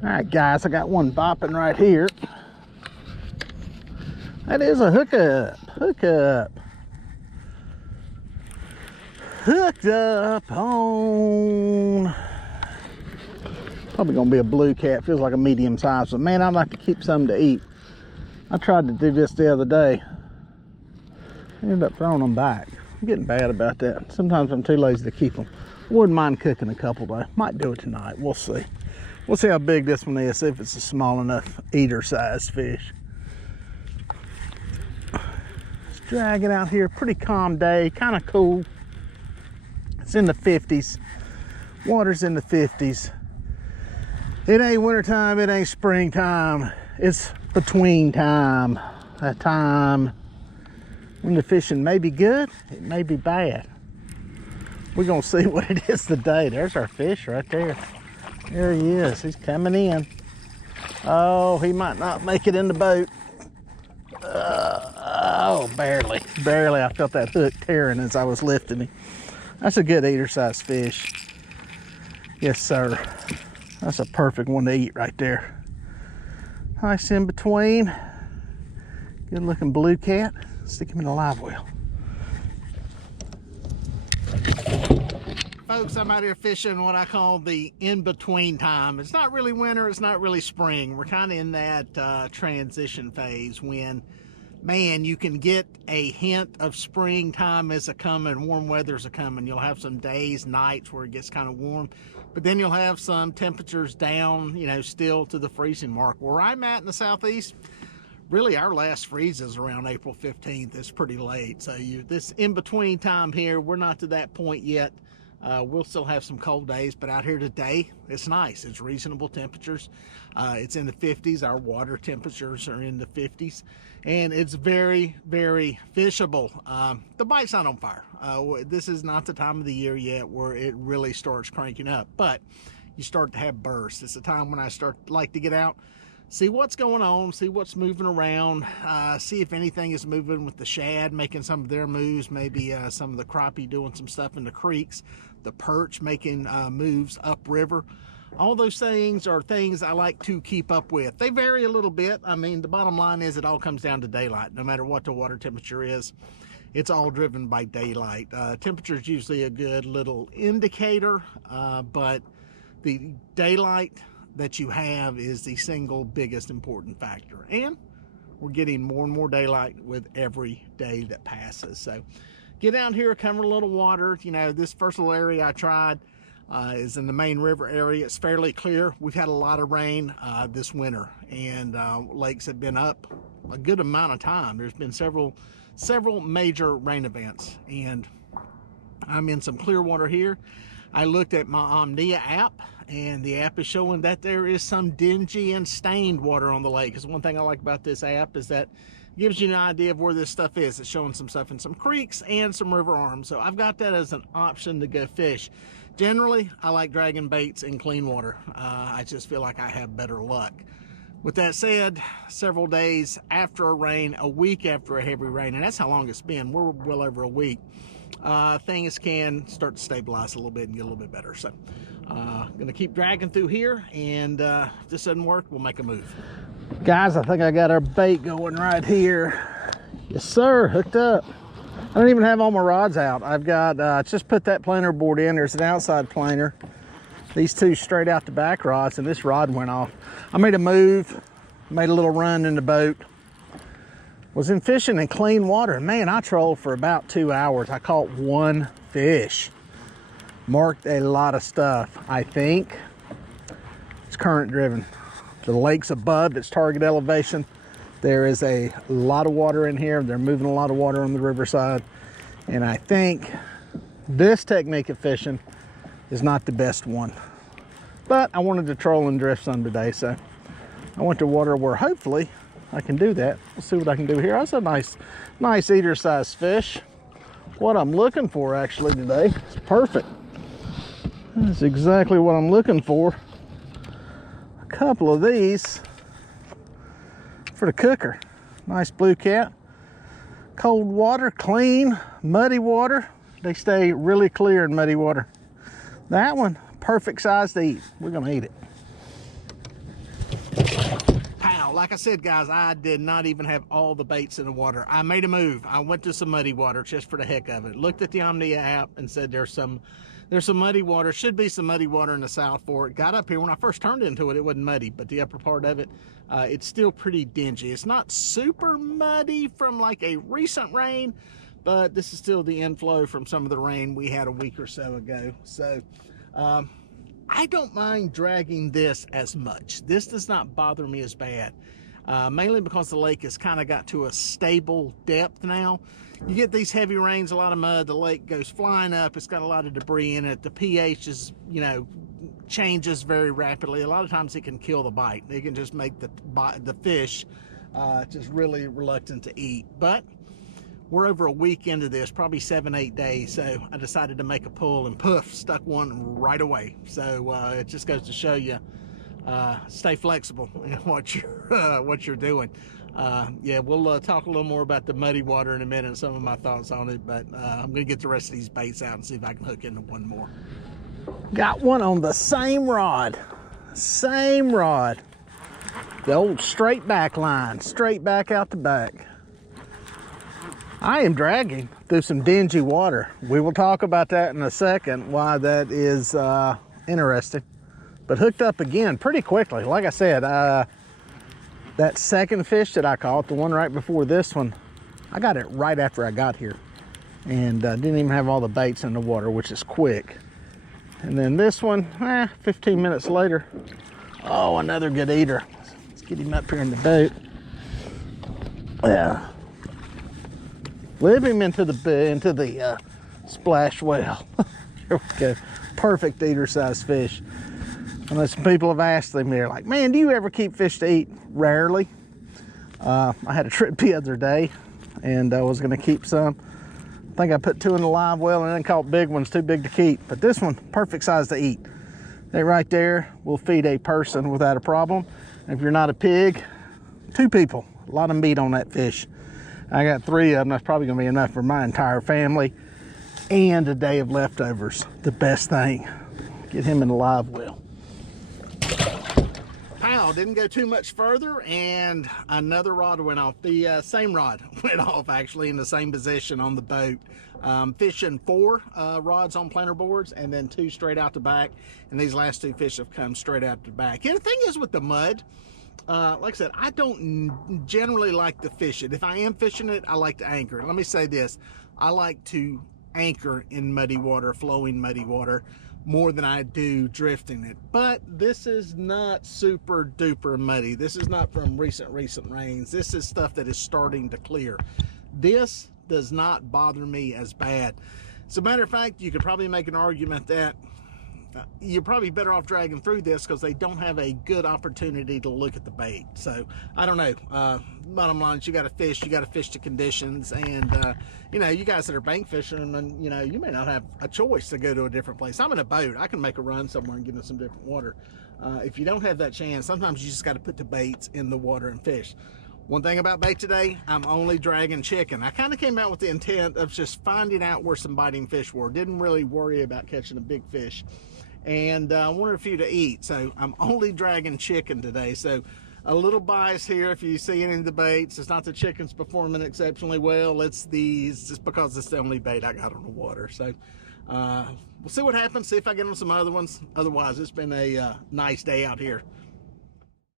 All right, guys, I got one bopping right here. That is a hookup. Hooked up on, probably gonna be a blue cat. Feels like a medium size, but man, I'd like to keep something to eat. I tried to do this the other day. I ended up throwing them back. I'm getting bad about that. Sometimes I'm too lazy to keep them. Wouldn't mind cooking a couple though. Might do it tonight. We'll see. We'll see how big this one is, see if it's a small enough eater size fish. Just dragging out here. Pretty calm day, kind of cool. It's in the 50s. Water's in the 50s. It ain't wintertime, it ain't springtime. It's between time. A time when the fishing may be good, it may be bad. We're gonna see what it is today. There's our fish right there. There he is, he's coming in. Oh, he might not make it in the boat. Oh, barely. I felt that hook tearing as I was lifting him. That's a good eater size fish. Yes, sir. That's a perfect one to eat right there. Nice in between. Good looking blue cat. Stick him in a live well. Folks, I'm out here fishing what I call the in-between time. It's not really winter, it's not really spring. We're kind of in that transition phase when, man, you can get a hint of springtime as a coming, warm weather's a coming. You'll have some days, nights where it gets kind of warm, but then you'll have some temperatures down, you know, still to the freezing mark. Where I'm at in the southeast, really our last freeze is around April 15th. It's pretty late. So this in-between time here, we're not to that point yet. We'll still have some cold days, but out here today, it's nice. It's reasonable temperatures. It's in the 50s. Our water temperatures are in the 50s, and it's very, very fishable. The bite's not on fire. This is not the time of the year yet where it really starts cranking up, but you start to have bursts. It's the time when I like to get out, see what's going on, see what's moving around, see if anything is moving with the shad, making some of their moves, maybe some of the crappie doing some stuff in the creeks, the perch making moves upriver. All those things are things I like to keep up with. They vary a little bit. I mean, the bottom line is it all comes down to daylight. No matter what the water temperature is, it's all driven by daylight. Temperature is usually a good little indicator, but the daylight that you have is the single biggest important factor, and we're getting more and more daylight with every day that passes. So get out here, cover a little water. You know, this first little area I tried is in the main river area. It's fairly clear. We've had a lot of rain this winter, and lakes have been up a good amount of time. There's been several major rain events, and I'm in some clear water here. I looked at my Omnia app, and the app is showing that there is some dingy and stained water on the lake. Because one thing I like about this app is that it gives you an idea of where this stuff is. It's showing some stuff in some creeks and some river arms. So I've got that as an option to go fish. Generally, I like dragging baits in clean water. I just feel like I have better luck. With that said, several days after a rain, a week after a heavy rain, and that's how long it's been. We're well over a week. Things can start to stabilize a little bit and get a little bit better. So gonna keep dragging through here, and if this doesn't work, we'll make a move. Guys, I think I got our bait going right here. Yes, sir, hooked up. I don't even have all my rods out. I've got just put that planer board in. There's an outside planer, these two straight out the back rods, and this rod went off. I made a move, made a little run in the boat, was in fishing in clean water. Man, I trolled for about 2 hours. I caught one fish, marked a lot of stuff. I think it's current driven. The lake's above its target elevation. There is a lot of water in here. They're moving a lot of water on the riverside, and I think this technique of fishing is not the best one, but I wanted to troll and drift some today, so I went to water where hopefully I can do that. We'll see what I can do here. That's a nice eater size fish. What I'm looking for actually today. It's perfect. That's exactly what I'm looking for. A couple of these for the cooker. Nice blue cat. Cold water, clean, muddy water. They stay really clear in muddy water. That one, perfect size to eat. We're gonna eat it. Now, like I said, guys, I did not even have all the baits in the water. I made a move. I went to some muddy water just for the heck of it. Looked at the Omnia app and said there's some muddy water. Should be some muddy water in the South Fork. Got up here. When I first turned into it, it wasn't muddy, but the upper part of it, it's still pretty dingy. It's not super muddy from like a recent rain, but this is still the inflow from some of the rain we had a week or so ago. So I don't mind dragging this as much. This does not bother me as bad, mainly because the lake has kind of got to a stable depth now. You get these heavy rains, a lot of mud, the lake goes flying up, it's got a lot of debris in it, the pH is, you know, changes very rapidly. A lot of times it can kill the bite. It can just make the fish just really reluctant to eat. But we're over a week into this, probably 7-8 days, so I decided to make a pull, and poof, stuck one right away. So it just goes to show you, stay flexible in what you're doing. Yeah, we'll talk a little more about the muddy water in a minute and some of my thoughts on it, but I'm gonna get the rest of these baits out and see if I can hook into one more. Got one on the same rod, the old straight back line, straight back out the back. I am dragging through some dingy water. We will talk about that in a second, why that is interesting. But hooked up again pretty quickly. Like I said, that second fish that I caught, the one right before this one, I got it right after I got here. And didn't even have all the baits in the water, which is quick. And then this one, 15 minutes later. Oh, another good eater. Let's get him up here in the boat. Yeah. Live him into the splash well. There we go. Perfect eater size fish. Unless people have asked me, they're like, man, do you ever keep fish to eat? Rarely. I had a trip the other day and I was gonna keep some. I think I put 2 in the live well and then caught big ones, too big to keep. But this one, perfect size to eat. That right there will feed a person without a problem. And if you're not a pig, 2 people. A lot of meat on that fish. I got 3 of them. That's probably gonna be enough for my entire family and a day of leftovers. The best thing. Get him in the live well. Pow, didn't go too much further and another rod went off. The same rod went off actually in the same position on the boat. Fishing 4 rods on planer boards and then 2 straight out the back. And these last 2 fish have come straight out the back. And the thing is with the mud, like I said, I don't generally like to fish it. If I am fishing it, I like to anchor. Let me say this. I like to anchor in muddy water, flowing muddy water, more than I do drifting it. But this is not super duper muddy. This is not from recent rains. This is stuff that is starting to clear. This does not bother me as bad. As a matter of fact, you could probably make an argument that you're probably better off dragging through this because they don't have a good opportunity to look at the bait. So I don't know. Bottom line is you got to fish to conditions, and you know, you guys that are bank fishing, and you know, you may not have a choice to go to a different place. I'm in a boat. I can make a run somewhere and get in some different water. If you don't have that chance, sometimes you just got to put the baits in the water and fish. One thing about bait today, I'm only dragging chicken. I kind of came out with the intent of just finding out where some biting fish were. Didn't really worry about catching a big fish. And I wanted a few to eat, so I'm only dragging chicken today. So a little bias here if you see any of the baits. It's not the chicken's performing exceptionally well. It's these, just because it's the only bait I got on the water. So we'll see what happens, see if I get on some other ones. Otherwise, it's been a nice day out here.